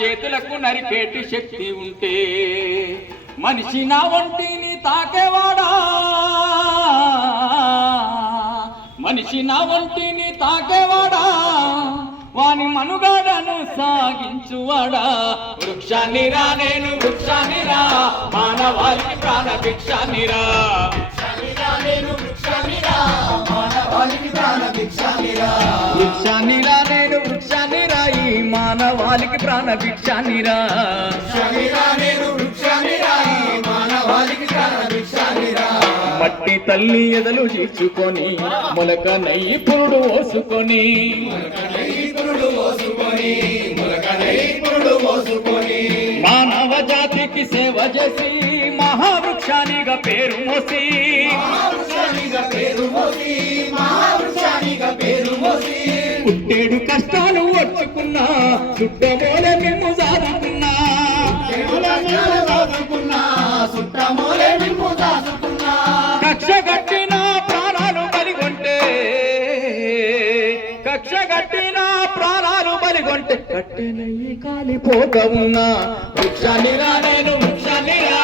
చేతులకు నరికేటి శక్తి ఉంటే మనిషి నా ఒంటిని తాకేవాడా, మనిషి నా ఒంటిని తాకేవాడా, వాని మనుగాడను సాగించువాడా. వృక్షాన్నిరా నేను వృక్షాన్నిరా, మానవాళికి ప్రాణ భిక్షాన్నిరా. వృక్షాన్నిరా నేను వృక్షాన్నిరా, ఈ మానవాళికి ప్రాణ భిక్షాన్నిరా. మట్టి తల్లి ఎదలు చీల్చుకొని మొలక నెయ్యి పురుడు ఓసుకొని, మానవ జాతికి సేవ చేసి మహావృక్షానిగా పేరు మోసి, పుట్టేడు కష్టాలు వచ్చుకున్నా చుట్టమోలే మేము సాదుకున్నా, కక్ష కట్టిన ప్రాణాలు బలిగొంటే, కక్ష కట్టిన ప్రాణాలు బలిగొంటే కట్టెనయ్యి కాలిపోక ఉన్నా. వృక్షాన్నిరా నేను వృక్షాన్నిరా,